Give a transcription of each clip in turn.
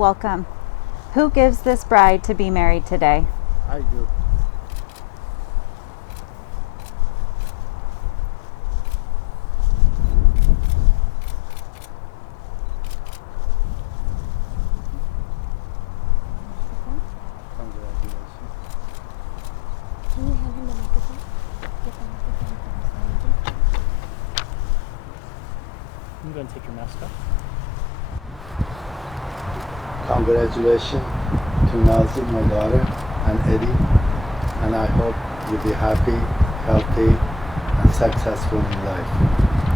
welcome. Who gives this bride to be married today? I do. Congratulations. Can you hand him the microphone? Get the microphone from Nazy. I'm going to take your mask off. Congratulations to Nazy, my daughter, and Eddie. And I hope you'll be happy, healthy, and successful in life.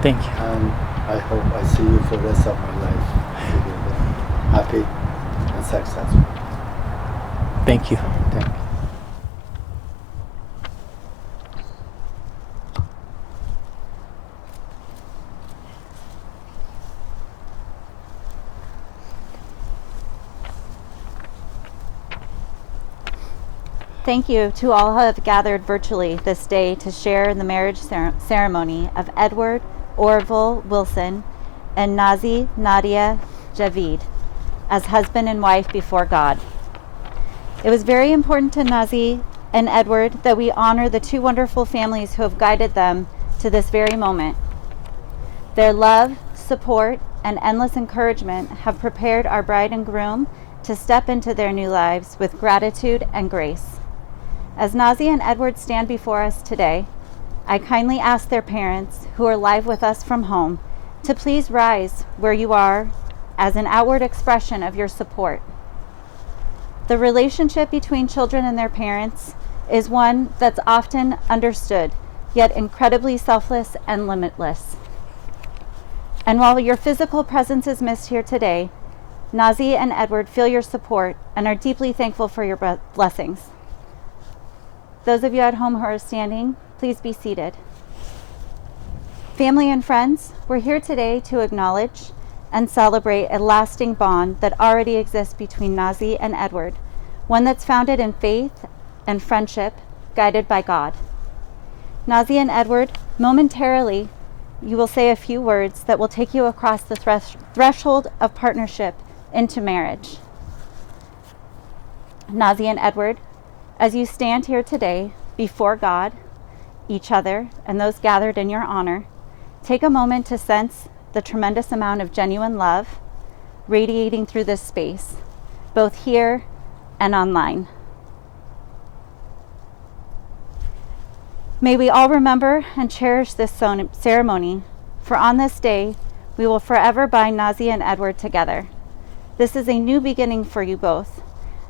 Thank you. And I hope I see you for the rest of my life together. Happy and successful. Thank you. Thank you. Thank you to all who have gathered virtually this day to share in the marriage ceremony of Edward Orville Wilson and Nazy Nadia Javid as husband and wife before God. It was very important to Nazy and Edward that we honor the two wonderful families who have guided them to this very moment. Their love, support, and endless encouragement have prepared our bride and groom to step into their new lives with gratitude and grace. As Nazy and Edward stand before us today, I kindly ask their parents, who are live with us from home, to please rise where you are as an outward expression of your support. The relationship between children and their parents is one that's often understood, yet incredibly selfless and limitless. And while your physical presence is missed here today, Nazy and Edward feel your support and are deeply thankful for your blessings. Those of you at home who are standing, please be seated. Family and friends, we're here today to acknowledge and celebrate a lasting bond that already exists between Nazy and Edward, one that's founded in faith and friendship, guided by God. Nazy and Edward, momentarily, you will say a few words that will take you across the threshold of partnership into marriage. Nazy and Edward, as you stand here today before God, each other, and those gathered in your honor, take a moment to sense the tremendous amount of genuine love radiating through this space, both here and online. May we all remember and cherish this ceremony, for on this day, we will forever bind Nazy and Edward together. This is a new beginning for you both,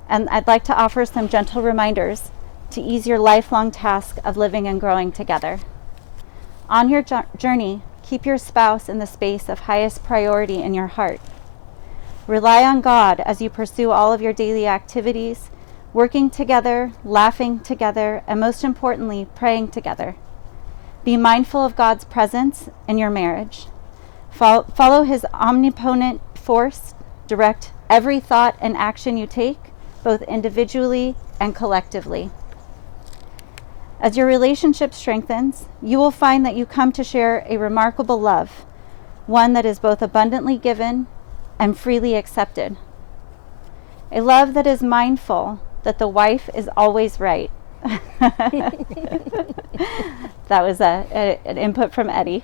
and I'd like to offer some gentle reminders to ease your lifelong task of living and growing together. On your journey, keep your spouse in the space of highest priority in your heart. Rely on God as you pursue all of your daily activities, working together, laughing together, and most importantly, praying together. Be mindful of God's presence in your marriage. Follow His omnipotent force, direct every thought and action you take, both individually and collectively. As your relationship strengthens, you will find that you come to share a remarkable love, one that is both abundantly given and freely accepted. A love that is mindful that the wife is always right. That was an input from Eddie.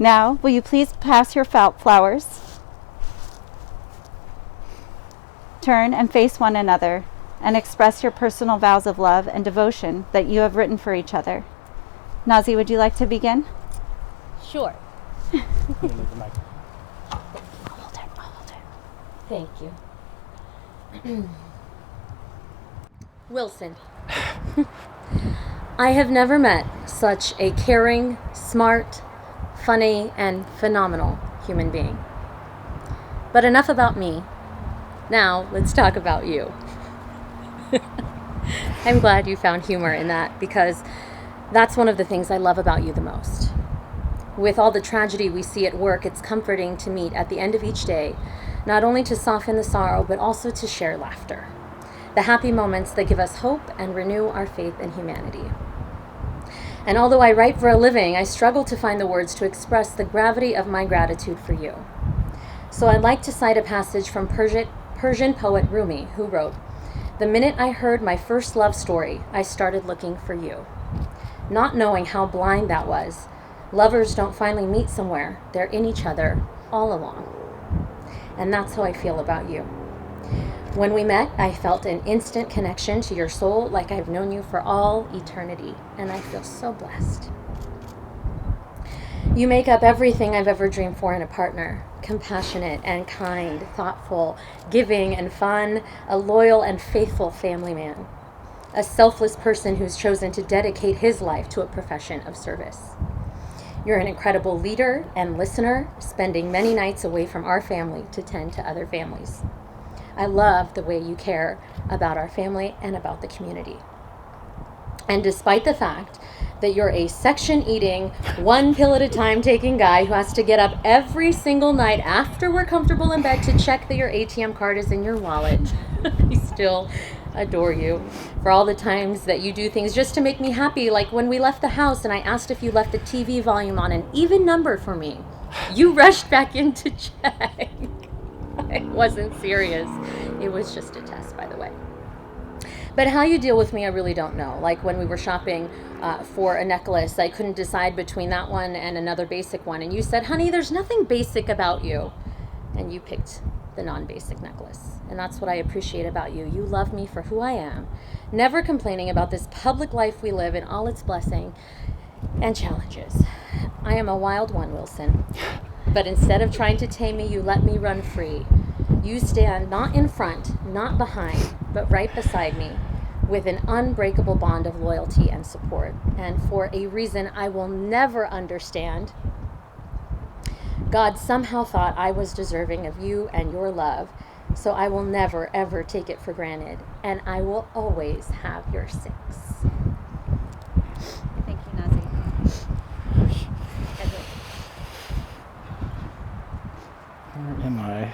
Now, will you please pass your flowers? Turn and face one another and express your personal vows of love and devotion that you have written for each other. Nazy, would you like to begin? Sure. I'm gonna need the mic. I'll hold it. Thank you. Wilson. I have never met such a caring, smart, funny, and phenomenal human being. But enough about me. Now, let's talk about you. I'm glad you found humor in that, because that's one of the things I love about you the most. With all the tragedy we see at work, it's comforting to meet at the end of each day, not only to soften the sorrow, but also to share laughter. The happy moments that give us hope and renew our faith in humanity. And although I write for a living, I struggle to find the words to express the gravity of my gratitude for you. So I'd like to cite a passage from Persian poet Rumi, who wrote, "The minute I heard my first love story, I started looking for you." Not knowing how blind that was, lovers don't finally meet somewhere. They're in each other all along. And that's how I feel about you. When we met, I felt an instant connection to your soul like I've known you for all eternity, and I feel so blessed. You make up everything I've ever dreamed for in a partner. Compassionate and kind, thoughtful, giving and fun, a loyal and faithful family man. A selfless person who's chosen to dedicate his life to a profession of service. You're an incredible leader and listener, spending many nights away from our family to tend to other families. I love the way you care about our family and about the community. And despite the fact that you're a section-eating, one pill at a time taking guy who has to get up every single night after we're comfortable in bed to check that your ATM card is in your wallet, I still adore you for all the times that you do things just to make me happy, like when we left the house and I asked if you left the TV volume on an even number for me. You rushed back in to check. I wasn't serious. It was just a test, by the way. But how you deal with me, I really don't know. Like when we were shopping for a necklace, I couldn't decide between that one and another basic one. And you said, honey, there's nothing basic about you. And you picked the non-basic necklace. And that's what I appreciate about you. You love me for who I am, never complaining about this public life we live in all its blessing and challenges. I am a wild one, Wilson. But instead of trying to tame me, you let me run free. You stand not in front, not behind, but right beside me with an unbreakable bond of loyalty and support. And for a reason I will never understand, God somehow thought I was deserving of you and your love, so I will never, ever take it for granted, and I will always have your six. Thank you, Nazy. Edward. Where am I?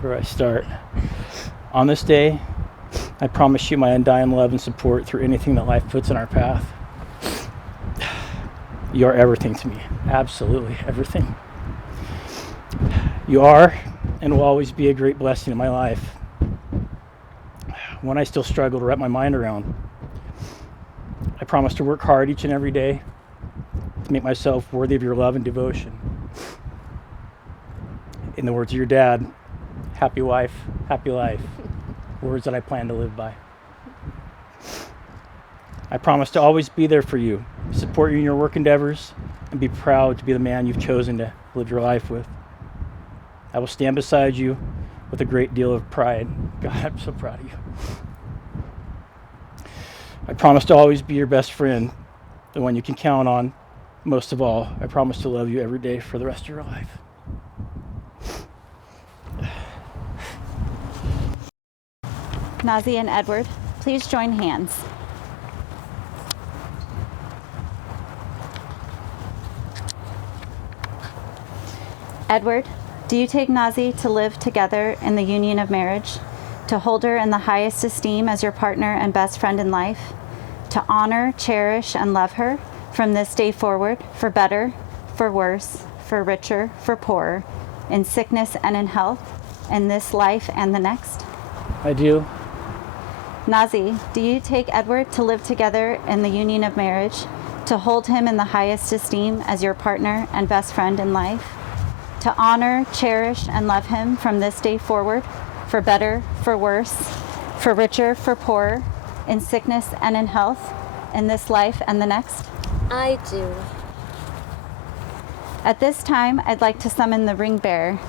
Where do I start? On this day, I promise you my undying love and support through anything that life puts in our path. You are everything to me. Absolutely everything. You are and will always be a great blessing in my life. One I still struggle to wrap my mind around. I promise to work hard each and every day to make myself worthy of your love and devotion. In the words of your dad, happy wife, happy life. Words that I plan to live by. I promise to always be there for you, support you in your work endeavors, and be proud to be the man you've chosen to live your life with. I will stand beside you with a great deal of pride. God, I'm so proud of you. I promise to always be your best friend, the one you can count on. Most of all, I promise to love you every day for the rest of your life. Nazy and Edward, please join hands. Edward, do you take Nazy to live together in the union of marriage, to hold her in the highest esteem as your partner and best friend in life, to honor, cherish, and love her from this day forward, for better, for worse, for richer, for poorer, in sickness and in health, in this life and the next? I do. Nazy, do you take Edward to live together in the union of marriage, to hold him in the highest esteem as your partner and best friend in life, to honor, cherish, and love him from this day forward, for better, for worse, for richer, for poorer, in sickness and in health, in this life and the next? I do. At this time, I'd like to summon the ring bearer.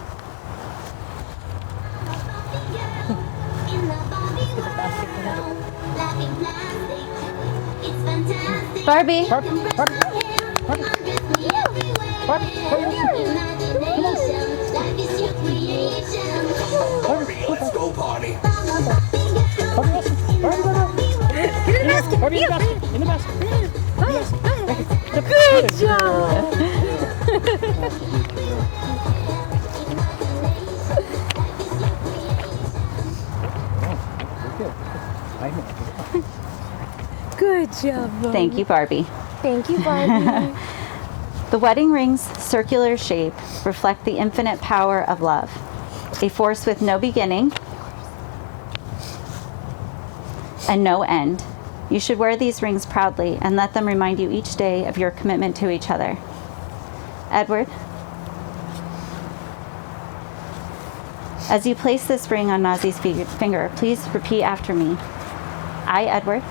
Barbie. Let's go party. Good job. Good job, Barbie. Thank you, Barbie. Thank you, Barbie. The wedding ring's circular shape reflect the infinite power of love, a force with no beginning and no end. You should wear these rings proudly and let them remind you each day of your commitment to each other. Edward, as you place this ring on Nazy's finger, please repeat after me. I, Edward,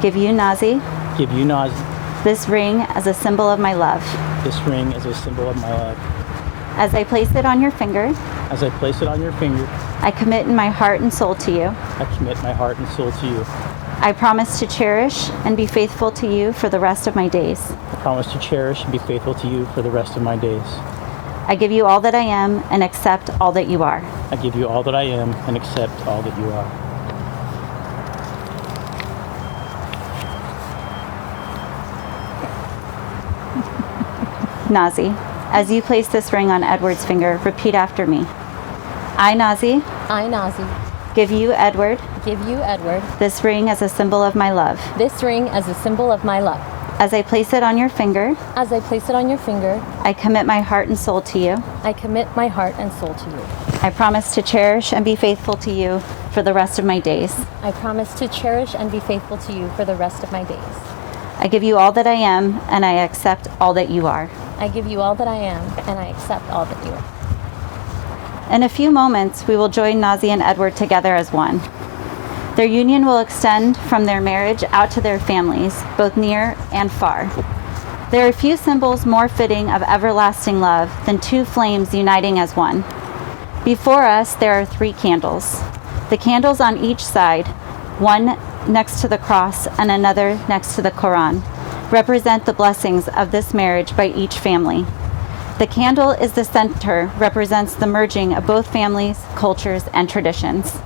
give you, Nazy, this ring as a symbol of my love. As I place it on your finger, I commit my heart and soul to you. I promise to cherish and be faithful to you for the rest of my days. I give you all that I am and accept all that you are. Nazy, as you place this ring on Edward's finger, repeat after me. I, Nazy, give you, Edward, this ring as a symbol of my love. As I place it on your finger, I commit my heart and soul to you. I promise to cherish and be faithful to you for the rest of my days. I give you all that I am, and I accept all that you are. In a few moments, we will join Nazy and Edward together as one. Their union will extend from their marriage out to their families, both near and far. There are few symbols more fitting of everlasting love than two flames uniting as one. Before us, there are 3 candles. The candles on each side, one next to the cross and another next to the Quran, represent the blessings of this marriage by each family. The candle is the center, represents the merging of both families, cultures, and traditions.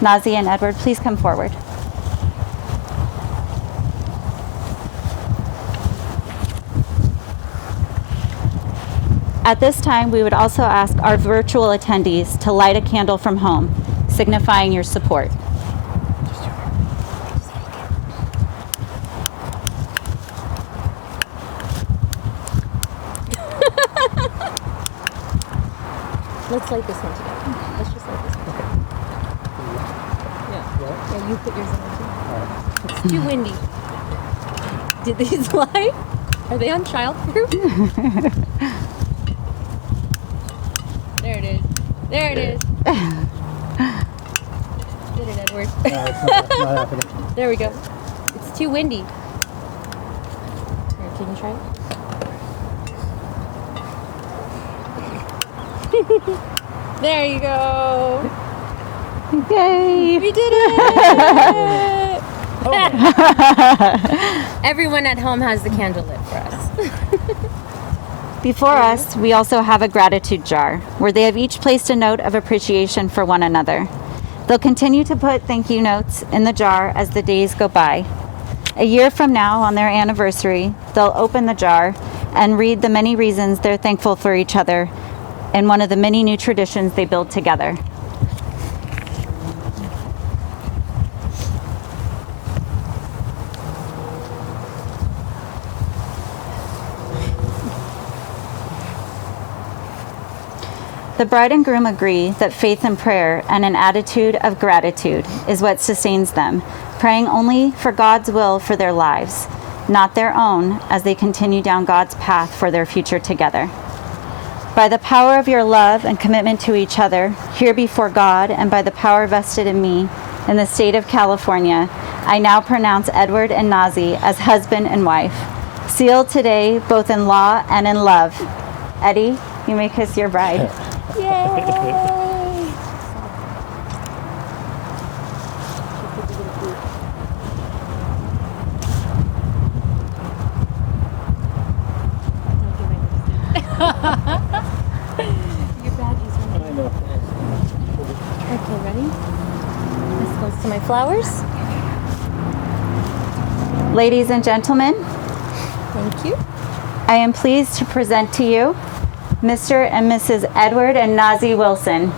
Nazy and Edward, please come forward. At this time, we would also ask our virtual attendees to light a candle from home, signifying your support. Let's light this one together. Let's just light this one. Yeah, you put yours in there too. It's too windy. Did these light? Are they on childproof? There it is. There it is. Did it, Edward? No, it's not happening. There we go. It's too windy. Here, can you try it? There you go. Yay! We did it! Everyone at home has the candle lit for us. Before us, we also have a gratitude jar, where they have each placed a note of appreciation for one another. They'll continue to put thank you notes in the jar as the days go by. A year from now, on their anniversary, they'll open the jar and read the many reasons they're thankful for each other in one of the many new traditions they build together. The bride and groom agree that faith and prayer and an attitude of gratitude is what sustains them, praying only for God's will for their lives, not their own, as they continue down God's path for their future together. By the power of your love and commitment to each other, here before God, and by the power vested in me in the state of California, I now pronounce Edward and Nazy as husband and wife, sealed today both in law and in love. Eddie, you may kiss your bride. Yay! Your badge is on. I know. Okay, ready? This goes to my flowers. Ladies and gentlemen, Thank you. I am pleased to present to you Mr. and Mrs. Edward and Nazy Wilson.